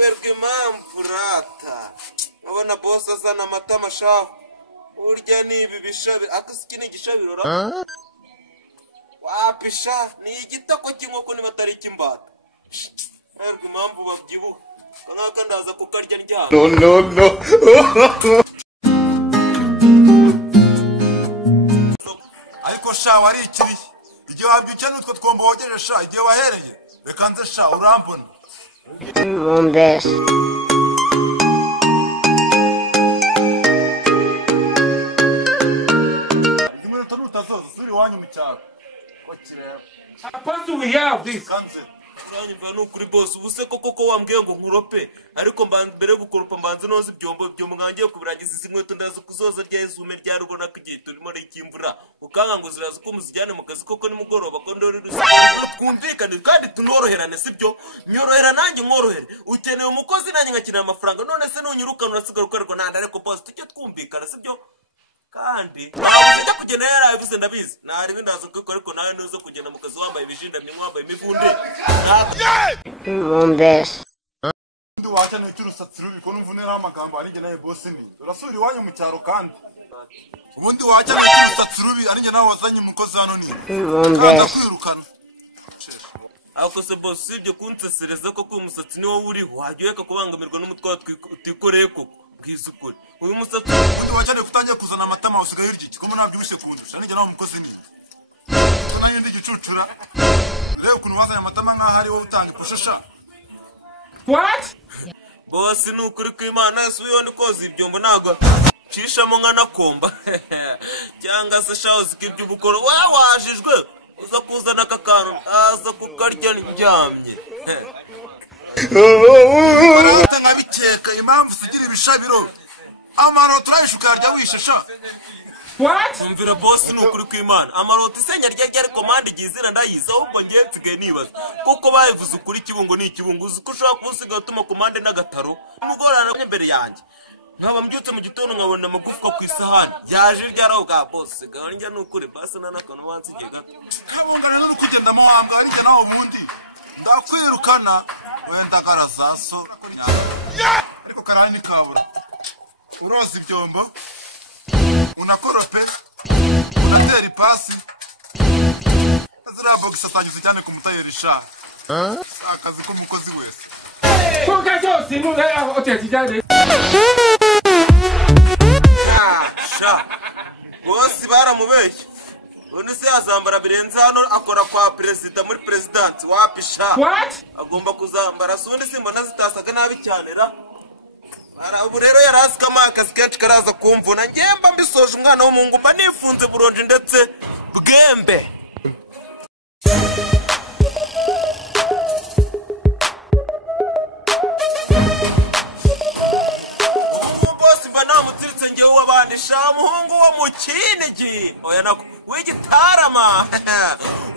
ndayoberwa impamvu rata nkabona boss azana amata mashaho urya nibi bishabiro akisiki ni igishabiro ra wapisha ni igitako cy'inkoko niba atari ikimbata ndayoberwa impamvu babyibuha kanaka ndaza kukarya ryabo no ariko sha wari ikiri igihe wabyukiye n'utwo twombo wogeje sha igihe wahereye reka nze sha urambona Bombes. Zimwe taruta zose zuri wanyu mu cyaro ko kireba Supposed to we have this. kanze Sanyumva n'ukuri boss ubuse koko wambwiye ngo nkurope ariko mbere gukoropa mbanze noze ibyo mwangiye kubirangiza inkweto ndazo kuzoza rya Yesume rya rugo nakigiye turimo n'ikimvura ukanga ngo ziraza ko muzijyane mu kazi koko nimugoroba ko ndori twumvikane kandi tunoroherane sibyo nyorohera nanjye nkorohere ukeneye umukozi nanjye ngakina amafaranga none se nunyirukana urasigara ukorerwa nanda ariko boss tujye twumvikana sibyo kandi ujya kugenda yarabivuze ndabizi nari bindazo kwiko ariko nawe nuzo kugenda mu kazi wambaye ibijindamye wambaye imivunde Bombes. ndi wacane cy'urusatsi rubi ko numvunera amagambo ari nge nawe boss ni urasubira iwanyu mu cyaro kandi ubundi wacane cy'urusatsi rubi ari nge nawe wazanye umukozi hano ni kandi kwirukana ako se boss ibyo kunsesereza ko umusatsi ni wowe uri wajyeka kubangamirwa n'umutwe utikoreye koko bwisukuri uyu musatsi ubundi wacane kutangiye kuzana amatama usigaye urya ko mbona byubushe kundusha ari nge nawe umukozi ni tunanye ndi gicucura rero ukuntu wazanye amatama nkaho ari wowe utanga ipushasha What? boss nukuri kw'Imana Yesu yone koza ibyombo nago cishamo nkanakomba cyangwa se shahoze kibyo ubukoro wajijwe uza kuzana akakantu aza kukarya ndyamye barata nkabikeka impamvu sigira ibishabiro amaro turayishuka rya wishesha What? umvira boss nukuri kw'Imana amaroti senya rya komande gizira ndayiza ahubwo ngiye nsigaye nibaza kuko bayivuze ukuri kibungo ni ikibungo uzi ko ushaka kusiga utuma komande n'agataro umugorana imbere yanjye nkaba mbyutse mu gitondo nkabona amagufwa ku isahani yaje ryaraho bwa boss gaho njya nukuri basi nanakano wansigiye gato kabungana n'uri kugendamo wambwa ari njye nawe ubundi ndakwirukana wenda garasaso ariko karani kabura uroza ibyombo unakorope unatera ipasi zira box atanyuze cyane ku mutayeri sha akazi ko mukozi wese Focaso, si nous avons été sha bosi baramubeshye undi se yazambara birenze hano akora kwa president muri president wapisha What? agomba kuzambara sundi simbona zitasaga nabi cyane ra ubu rero yarazika amakazi kenshi karaza kumvuna ngemba mbisoje umwana w'umungu mba nifunze buronje ndetse bwembe bosi mba namutsiritse ngewe w'abandi sha muhungu wo mu kinigi oya nako w'igitarama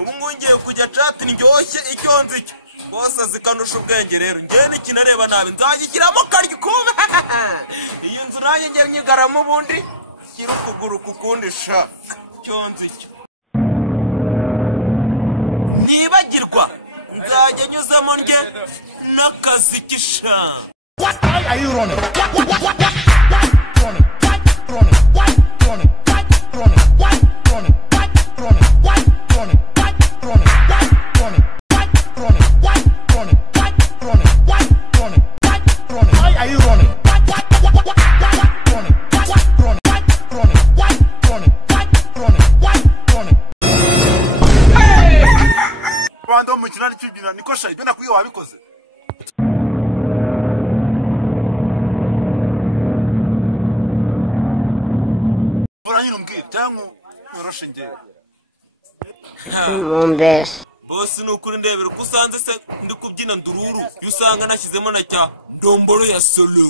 ubu ngiye kujya chat ndyoshye icyo nzi cyo boss azikanusha ubwenge rero ngiye nikinareba nabi nzagikiramo karyo kumbe iyi nzu nanjye ngiye nyigaramo ubundi gira ukuguru kukundi sha cyo nzi cyo nibagirwa nzajya nyuzamo ndye n'akazi kisha. What are you running? Bando mukina n'icyugira niko sha ibyo nakwiye wabikoze. Buranyira umbwira cyangwa yoroshe nge. Bombes. Boss nukuri ndebera ko usanze se ndi kubyina ndururu. Yusanga nashyizemo na cya ndomboro ya solo.